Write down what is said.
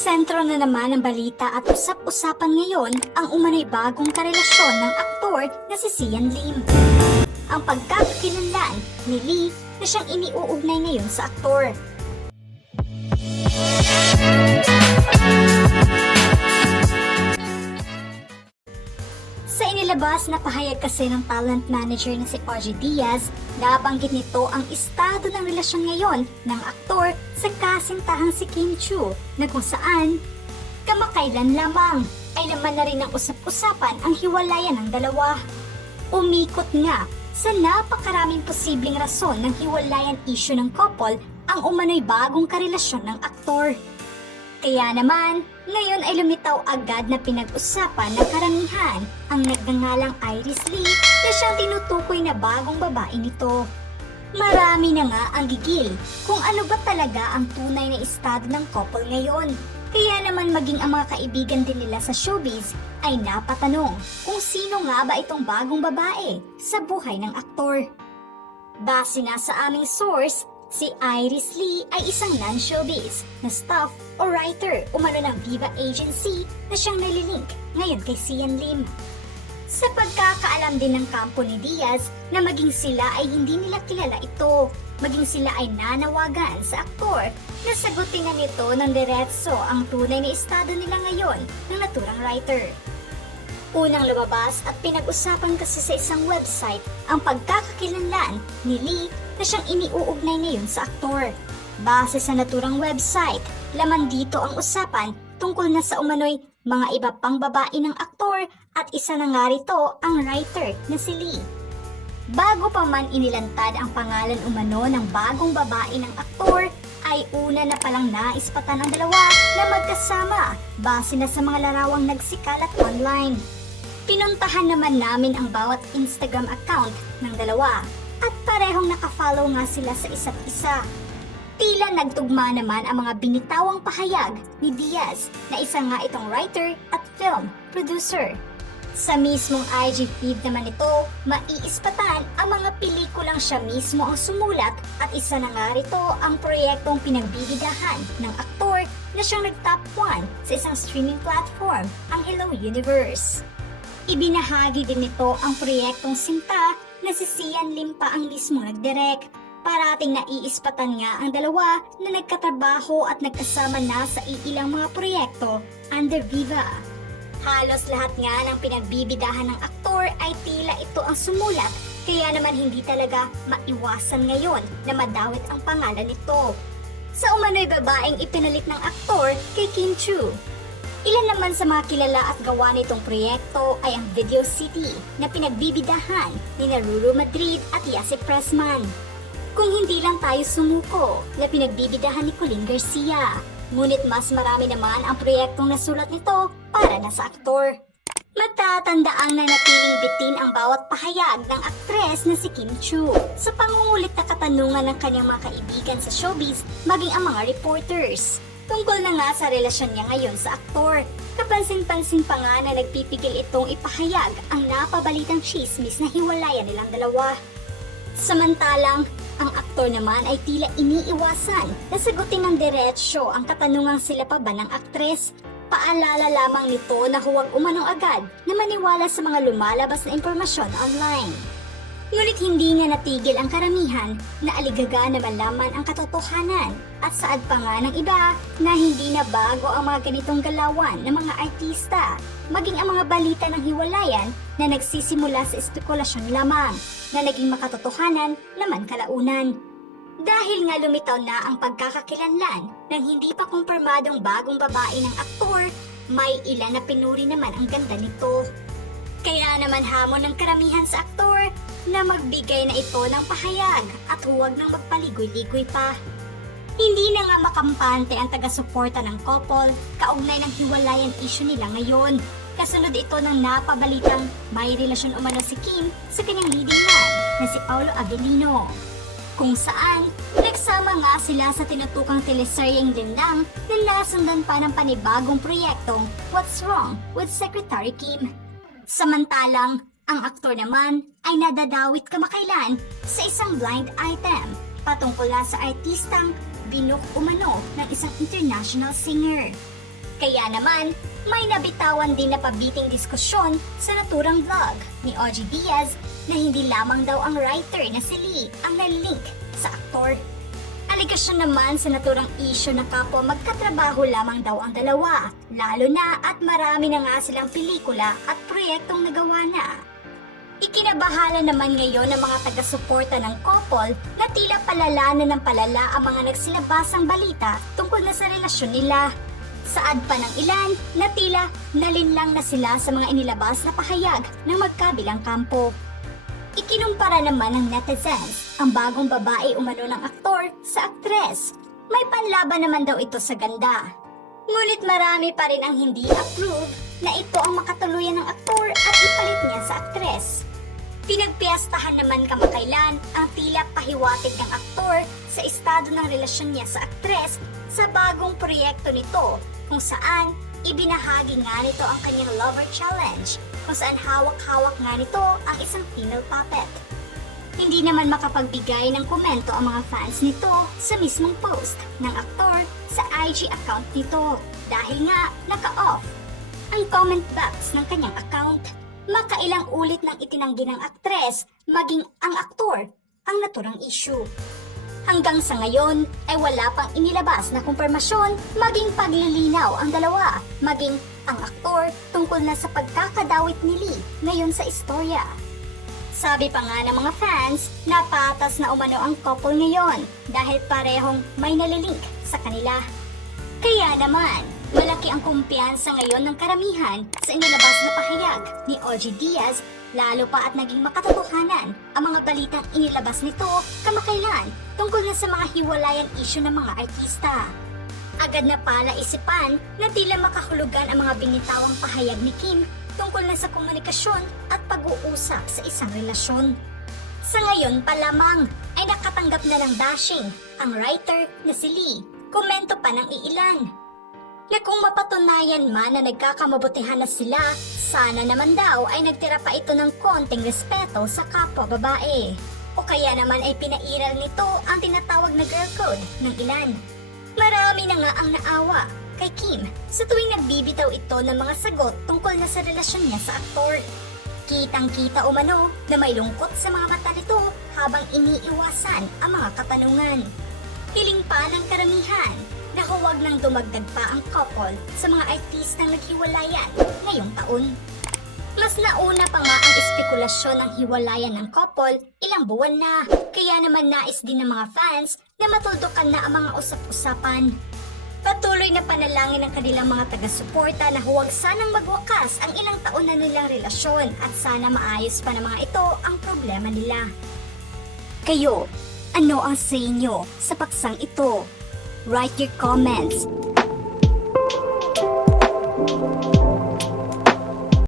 Episentro na naman ng balita at usap-usapan ngayon ang umano'y bagong karelasyon ng aktor na si Sian Lim. Ang pagkakakilanlan ni Lee na siyang iniuugnay ngayon sa aktor. Inilabas na pahayag kasi ng talent manager na si Oji Diaz, nabanggit nito ang estado ng relasyon ngayon ng aktor sa kasintahang si Kim Chu na kung saan kamakailan lamang ay laman na rin ng usap-usapan ang hiwalayan ng dalawa. Umikot nga sa napakaraming posibleng rason ng hiwalayan issue ng couple ang umano'y bagong karelasyon ng aktor. Kaya naman, ngayon ay lumitaw agad na pinag-usapan ng karamihan ang nagngangalang Iris Lee na siyang tinutukoy na bagong babae nito. Marami na nga ang gigil kung ano ba talaga ang tunay na estado ng couple ngayon. Kaya naman maging ang mga kaibigan din nila sa showbiz ay napatanong kung sino nga ba itong bagong babae sa buhay ng aktor. Base nga sa aming source, si Iris Lee ay isang non-showbiz na staff o writer umano ng Viva Agency na siyang nalilink ngayon kay Sian Lim. Sa pagkakaalam din ng kampo ni Diaz na maging sila ay hindi nila kilala ito, maging sila ay nanawagan sa aktor na sagutin na nito ng diretso ang tunay na estado nila ngayon ng naturang writer. Unang lumabas at pinag-usapan kasi sa isang website ang pagkakakilanlan ni Lee na siyang iniuugnay ngayon sa aktor. Base sa naturang website, laman dito ang usapan tungkol na sa umano'y mga iba pang babae ng aktor at isa na nga rito ang writer na si Lee. Bago pa man inilantad ang pangalan umano ng bagong babae ng aktor, ay una na palang naispatan ang dalawa na magkasama base na sa mga larawang nagsikalat online. Pinuntahan naman namin ang bawat Instagram account ng dalawa at parehong nakafollow nga sila sa isa't isa. Tila nagtugma naman ang mga binitawang pahayag ni Diaz na isa nga itong writer at film producer. Sa mismong IG feed naman ito, maiispatan ang mga pelikulang siya mismo ang sumulat at isa na nga rito ang proyektong pinagbibidahan ng aktor na siyang nag-top 1 sa isang streaming platform, ang Hello Universe. Ibinahagi din nito ang proyektong sinta na si Sian Lim pa ang mismo nagdirect. Parating naiispatan nga ang dalawa na nagkatrabaho at nagkasama na sa iilang mga proyekto under Viva. Halos lahat nga ng pinagbibidahan ng aktor ay tila ito ang sumulat kaya naman hindi talaga maiwasan ngayon na madawit ang pangalan nito. Sa umano'y babaeng ipinalik ng aktor kay Kim Chu. Ilan naman sa mga kilala at gawa nitong proyekto ay ang Video City na pinagbibidahan ni Naruro Madrid at Yassi Pressman. Kung hindi lang tayo sumuko na pinagbibidahan ni Colleen Garcia. Ngunit mas marami naman ang proyektong nasulat nito para na sa aktor. Magtatandaang na natiling bitin ang bawat pahayag ng aktres na si Kim Chu sa pangungulit na katanungan ng kanyang mga kaibigan sa showbiz maging ang mga reporters. Tungkol na nga sa relasyon niya ngayon sa aktor. Kapansin-pansin pa nga na nagpipigil itong ipahayag ang napabalitang chismis na hiwalayan nilang dalawa. Samantalang, ang aktor naman ay tila iniiwasan na sagutin ng diretsyo ang katanungang sila pa ba ng aktres. Paalala lamang nito na huwag umanong agad na maniwala sa mga lumalabas na impormasyon online. Ngunit hindi niya natigil ang karamihan na aligaga na malaman ang katotohanan at saad pa nga ng iba na hindi na bago ang mga ganitong galawan ng mga artista, maging ang mga balita ng hiwalayan na nagsisimula sa espekulasyon lamang na naging makatotohanan naman kalaunan. Dahil nga lumitaw na ang pagkakakilanlan ng hindi pa kumpirmadong bagong babae ng aktor, may ilan na pinuri naman ang ganda nito. Kaya naman hamon ng karamihan sa aktor na magbigay na ito ng pahayag at huwag nang magpaligoy-ligoy pa. Hindi na nga makampante ang taga-suporta ng couple kaugnay ng hiwalayan issue nila ngayon. Kasunod ito ng napabalitang may relasyon umano si Kim sa kanyang leading man na si Paulo Avellino. Kung saan, nagsama nga sila sa tinutukang teleseryeng linlang na nasundan pa ng panibagong proyektong What's Wrong with Secretary Kim. Samantalang, ang aktor naman ay nadadawit kamakailan sa isang blind item patungkol sa artistang binuk umano ng isang international singer. Kaya naman, may nabitawan din na pabiting diskusyon sa naturang vlog ni OG Diaz na hindi lamang daw ang writer na si Lee ang nalink sa aktor. Aligasyon naman sa naturang isyo na kapwa magkatrabaho lamang daw ang dalawa, lalo na at marami na nga silang pelikula at proyektong nagawa na. Ikinabahala naman ngayon ng mga taga-suporta ng couple na tila palala na ng palala ang mga nagsilabasang balita tungkol na sa relasyon nila. Saad pa ng ilan na tila nalinlang na sila sa mga inilabas na pahayag ng magkabilang kampo. Ikinumpara naman ng netizens ang bagong babae umano ng aktor sa aktres. May panlaban naman daw ito sa ganda. Ngunit marami pa rin ang hindi approve na ito ang makatuluyan ng aktor at ipalit niya sa aktres. Pinagpiyastahan naman kamakailan ang tila pahiwatig ng aktor sa estado ng relasyon niya sa aktres sa bagong proyekto nito kung saan ibinahagi nga nito ang kanyang lover challenge kung saan hawak-hawak nga nito ang isang female puppet. Hindi naman makapagbigay ng komento ang mga fans nito sa mismong post ng aktor sa IG account nito dahil nga naka-off ang comment box ng kanyang account. Makailang ulit nang itinanggi ng aktres maging ang aktor ang naturang issue. Hanggang sa ngayon ay wala pang inilabas na kumpirmasyon maging paglilinaw ang dalawa, maging ang aktor tungkol na sa pagkakadawit ni Lee ngayon sa istorya. Sabi pa nga ng mga fans, napatas na umano ang couple ngayon dahil parehong may nalilink sa kanila. Kaya naman, malaki ang kumpiyansa ngayon ng karamihan sa inilabas na pahayag ni OG Diaz lalo pa at naging makatotohanan ang mga balitang inilabas nito kamakailan tungkol na sa mga hiwalayan isyu ng mga artista. Agad na pala isipan na tila makahulugan ang mga binitawang pahayag ni Kim tungkol na sa komunikasyon at pag-uusap sa isang relasyon. Sa ngayon pa lamang ay nakatanggap na ng bashing ang writer na si Lee. Komento pa ng iilan. Na kung mapatunayan man na nagkakamabutihan na sila, sana naman daw ay nagtira pa ito ng konting respeto sa kapwa babae. O kaya naman ay pinairal nito ang tinatawag na girl code ng ilan. Marami na nga ang naawa kay Kim sa tuwing nagbibitaw ito ng mga sagot tungkol na sa relasyon niya sa aktor. Kitang-kita umano na may lungkot sa mga mata nito habang iniiwasan ang mga katanungan. Hiling pa ng karamihan na huwag nang dumagdag pa ang couple sa mga artistang naghiwalayan ngayong taon. Mas nauna pa nga ang espekulasyon ng hiwalayan ng couple ilang buwan na, kaya naman nais din ng mga fans na matuldukan na ang mga usap-usapan. Patuloy na panalangin ng kanilang mga taga-suporta na huwag sanang magwakas ang ilang taon na nilang relasyon at sana maayos pa ng mga ito ang problema nila. Kayo, ano ang sa inyo sa paksang ito? Write your comments.